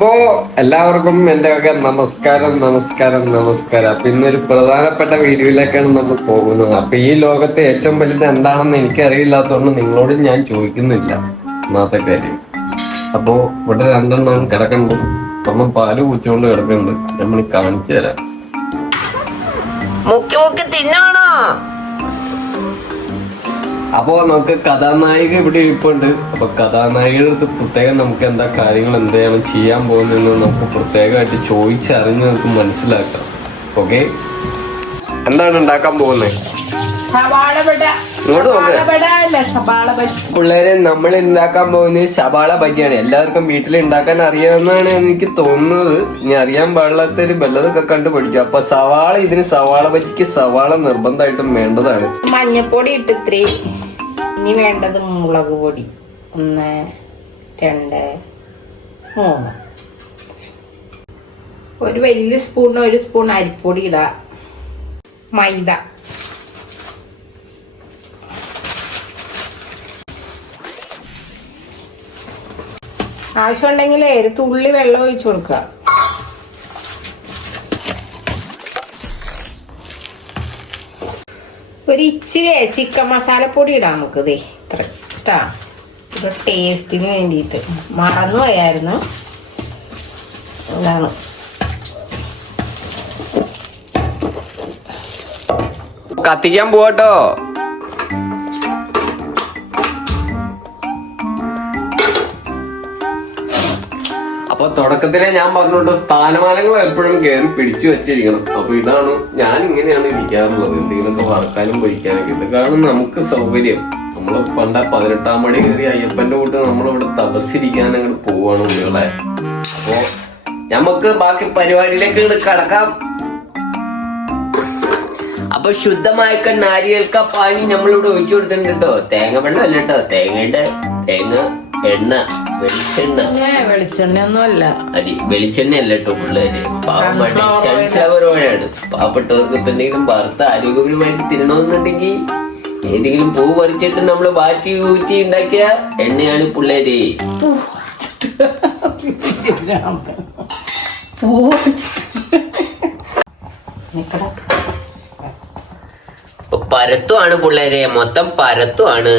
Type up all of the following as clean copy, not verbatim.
അപ്പോ എല്ലാവർക്കും എൻ്റെ ഒക്കെ നമസ്കാരം. അപ്പൊ ഇന്നൊരു പ്രധാനപ്പെട്ട വീഡിയോയിലേക്കാണ് നമ്മൾ പോകുന്നത്. അപ്പൊ ഈ ലോകത്തെ ഏറ്റവും വലുത് എന്താണെന്ന് എനിക്ക് അറിയില്ലാത്തതുകൊണ്ട് നിങ്ങളോട് ഞാൻ ചോദിക്കുന്നില്ല ഒന്നാമത്തെ കാര്യം. അപ്പോ ഇവിടെ രണ്ടെണ്ണം കിടക്കുന്നുണ്ട്, ഒരെണ്ണം പാല് കുടിച്ചുകൊണ്ട് കിടക്കുന്നുണ്ട്. നമ്മൾ കാണിച്ചു തരാം. അപ്പോ നമുക്ക് കഥാനായിക ഇവിടെ ഇരിപ്പുണ്ട്. അപ്പൊ കഥാനായികയുടെ അടുത്ത് പ്രത്യേകം നമുക്ക് എന്താ കാര്യങ്ങൾ എന്താണ് ചെയ്യാൻ പോകുന്നതെന്ന് നമുക്ക് പ്രത്യേകമായിട്ട് ചോദിച്ചറിഞ്ഞ് നമുക്ക് മനസ്സിലാക്കാം. ഓക്കെ, എന്താണ് ഉണ്ടാക്കാൻ പോകുന്നത്? പിള്ളേരെ, നമ്മൾ ഉണ്ടാക്കാൻ പോകുന്നത് സവാള ബജിയാണ്. എല്ലാവർക്കും വീട്ടിൽ ഉണ്ടാക്കാൻ അറിയാവുന്നതാണ് എനിക്ക് തോന്നുന്നത്. ഇനി അറിയാൻ പാടില്ലാത്തൊരു ബല്ലതൊക്കെ കണ്ടു പഠിക്കും. അപ്പൊ സവാള, ഇതിന് സവാള ബജിക്ക് സവാള നിർബന്ധമായിട്ടും വേണ്ടതാണ്. മഞ്ഞപ്പൊടി ഇട്ട് ഇത്തിരി. ഇനി വേണ്ടത് മുളക് പൊടി 1 2 3. ഒരു വലിയ സ്പൂണിന് 1 സ്പൂൺ അരിപ്പൊടി ഇടാ. മൈദ, ആവശ്യമുണ്ടെങ്കിൽ ഒരു തുള്ളി വെള്ളം ഒഴിച്ചു കൊടുക്കുക. ഒരു ഇച്ചിരി ചിക്കൻ മസാലപ്പൊടി ഇടാം നമുക്ക്. ദേ ഇത്ര ഇട്ടാ ഒരു ടേസ്റ്റിന് വേണ്ടിയിട്ട്. മറന്നു പോയായിരുന്നു. അതാണ് കത്തിക്കാൻ പോവാട്ടോ. അപ്പൊ തുടക്കത്തിലെ ഞാൻ പറഞ്ഞോട്ടോ, സ്ഥാനമാനങ്ങൾ എപ്പോഴും കയറി പിടിച്ചു വെച്ചിരിക്കണം. അപ്പൊ ഇതാണ്, ഞാൻ ഇങ്ങനെയാണ് ഇരിക്കാറുള്ളത്. എന്തെങ്കിലുമൊക്കെ വറക്കാനും പൊരിക്കാനൊക്കെ ഇതൊക്കെയാണ് നമുക്ക് സൗകര്യം. നമ്മള് പണ്ട 18-ാം പടി കയറി അയ്യപ്പന്റെ കൂട്ട് നമ്മളിവിടെ തപസ്സിരിക്കാൻ അങ്ങോട്ട് പോവാണ് കുട്ടികളെ. അപ്പൊ നമുക്ക് ബാക്കി പരിപാടിയിലേക്ക് കടക്കാം. അപ്പൊ ശുദ്ധമായ നാരികൾക്ക പാനി നമ്മളിവിടെ ഒഴിച്ചു കൊടുത്തിട്ടുണ്ട് കേട്ടോ. തേങ്ങ വെള്ളം അല്ല കേട്ടോ, തേങ്ങ എണ്ണ, വെളിച്ചെണ്ണ ഒന്നും അല്ല. അതെ, വെളിച്ചെണ്ണ അല്ല കേട്ടോ പിള്ളേര്. പാവമായിട്ട് സൺഫ്ലവർ ഓയിലാണ്. പാവപ്പെട്ടവർക്ക് ഇപ്പൊ എന്തെങ്കിലും വറുത്ത ആരോഗ്യപരമായിട്ട് തിന്നണമെന്നുണ്ടെങ്കിൽ ഏതെങ്കിലും പൂ പറിച്ചിട്ട് നമ്മള് വാറ്റി ഊറ്റി ഉണ്ടാക്കിയ എണ്ണയാണ് പിള്ളേര്. പരത്തുമാണ് പിള്ളേരെ, മൊത്തം പരത്തുമാണ്.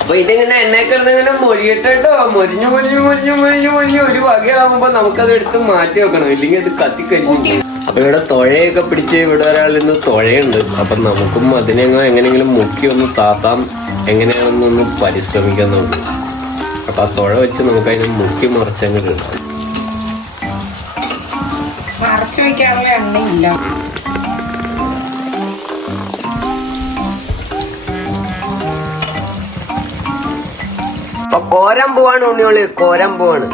അപ്പൊ ഇതിങ്ങനെ എണ്ണക്കിടന്നിങ്ങനെ മൊഴിയിട്ടോ, മൊരിഞ്ഞു ഒരു വകയാകുമ്പോ നമുക്കത് എടുത്ത് മാറ്റി വെക്കണം, ഇല്ലെങ്കിൽ അത് കത്തിക്കരിഞ്ഞു. അപ്പൊ ഇവിടെ തുഴയൊക്കെ പിടിച്ച് ഇവിടെ ഒരാളിന്ന് തുഴയുണ്ട്. അപ്പൊ നമുക്കും അതിനെ എങ്ങനെയെങ്കിലും മുക്കി ഒന്ന് താത്താം, എങ്ങനെയാണെന്നൊന്ന് പരിശ്രമിക്കാൻ നമുക്ക്. അപ്പൊ ആ തുഴ വെച്ച് നമുക്ക് അതിനെ മുക്കി മറിച്ചങ്ങോട്ട് ഇടാം. മറച്ചു വെക്കാനുള്ള എണ്ണയില്ല. അപ്പൊ കോരാൻ പോവാണ് ഉണ്ണിയോളി, കോരാൻ പോവാണ്.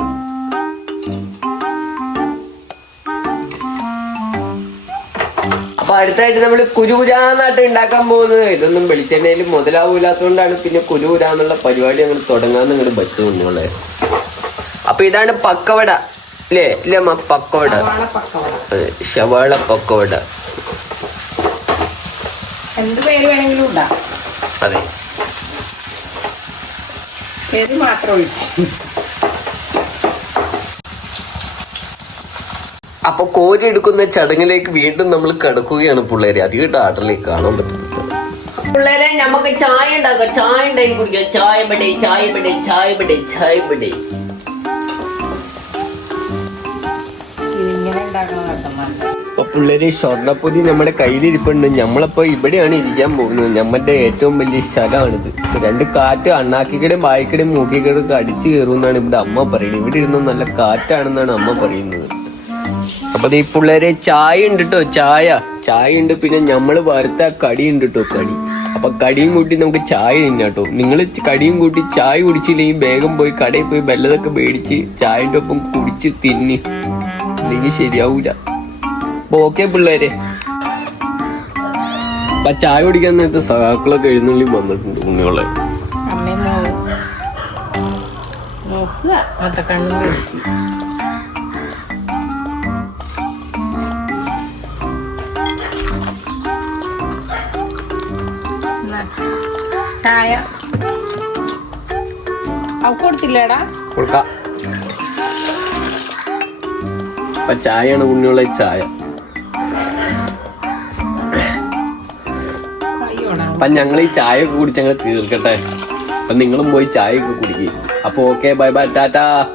അപ്പൊ അടുത്തായിട്ട് നമ്മൾ കുരുകുരാന്നായിട്ട് ഉണ്ടാക്കാൻ പോകുന്നത്. ഇതൊന്നും വെളിച്ചെണ്ണയിൽ മുതലാവൂലാത്തോണ്ടാണ് പിന്നെ കുരുകുരാന്നുള്ള പരിപാടി അങ്ങോട്ട് തുടങ്ങാന്ന് ഇങ്ങോട്ട് വെച്ചു കുഞ്ഞോളെ. അപ്പൊ ഇതാണ് പക്കവട അല്ലേ? ഇല്ല പക്കവട, സവാള പക്കവട. എന്ത് പേര് വേണമെങ്കിലും ഉണ്ടാ. അതെ, പേര് മാത്രം ഒഴിച്ച്. അപ്പൊ കോരി എടുക്കുന്ന ചടങ്ങിലേക്ക് വീണ്ടും നമ്മൾ കിടക്കുകയാണ് പിള്ളേരെ. അധികം ആട്ടിലേക്ക് കാണാൻ പറ്റുന്നത്. പിള്ളേരെ, നമുക്ക് ചായ ഉണ്ടാക്കാം. ചായ ഉണ്ടാക്കി കുടിക്കാം. ചായ ബടേ. അപ്പൊ പിള്ളേര്, സ്വർണ്ണപ്പൊതി നമ്മുടെ കയ്യിലിരിപ്പുണ്ട്. നമ്മളപ്പോ ഇവിടെയാണ് ഇരിക്കാൻ പോകുന്നത്. നമ്മന്റെ ഏറ്റവും വലിയ സ്ഥലമാണിത്. 2 കാറ്റ് അണ്ണാക്കിക്കടയും വായിക്കടയും മൂക്കിക്കടയൊക്കെ അടിച്ചു കയറുമെന്നാണ് ഇവിടെ അമ്മ പറയുന്നത്. ഇവിടെ ഇരുന്ന് നല്ല കാറ്റാണെന്നാണ് അമ്മ പറയുന്നത്. അപ്പൊ ഈ പിള്ളേരെ, ചായ ഉണ്ട് കേട്ടോ. ചായ ഉണ്ട്. പിന്നെ നമ്മള് വറുത്ത കടി ഉണ്ട് കേട്ടോ, കടി. അപ്പൊ കടിയും കൂട്ടി നമുക്ക് ചായ തിന്നാട്ടോ. നിങ്ങള് കടിയും കൂട്ടി ചായ കുടിച്ചില്ലെങ്കിൽ വേഗം പോയി കടയിൽ പോയി വല്ലതൊക്കെ മേടിച്ച് ചായന്റെ ഒപ്പം കുടിച്ച് തിന്നി, ഇല്ലെങ്കിൽ ശരിയാവൂല. ഓക്കെ പിള്ളേരെ, അപ്പൊ ചായ കുടിക്കാൻ നേരത്തെ സഹാക്കളൊക്കെ എഴുന്നള്ളി വന്നിട്ടുണ്ട് കുഞ്ഞുങ്ങളെ. ചായ അവ കൊടുത്തില്ലേടാ? കൊടുക്കാം. അപ്പൊ ചായയാണ് ഉണ്ണിയുള്ള ചായ. അയ്യോടാ. അപ്പൊ ഞങ്ങൾ ഈ ചായ ഒക്കെ കുടിച്ച് ഞങ്ങൾ തീർക്കട്ടെ. അപ്പൊ നിങ്ങളും പോയി ചായ ഒക്കെ കുടിക്കും. അപ്പൊ ഓക്കെ, ബൈ ബൈ, ടാറ്റാ.